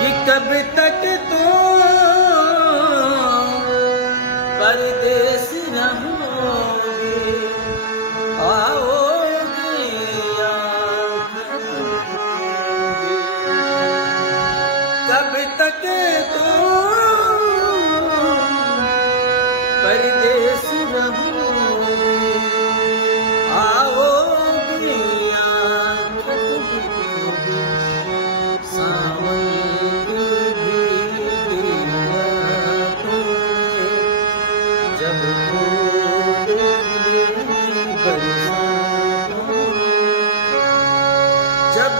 कि कब तक तो परदेस रहोगे, आओगे या कब तक तो परदेस रहोगे, आओगे या सावन की भीगी रातों में जब बरसातों में जब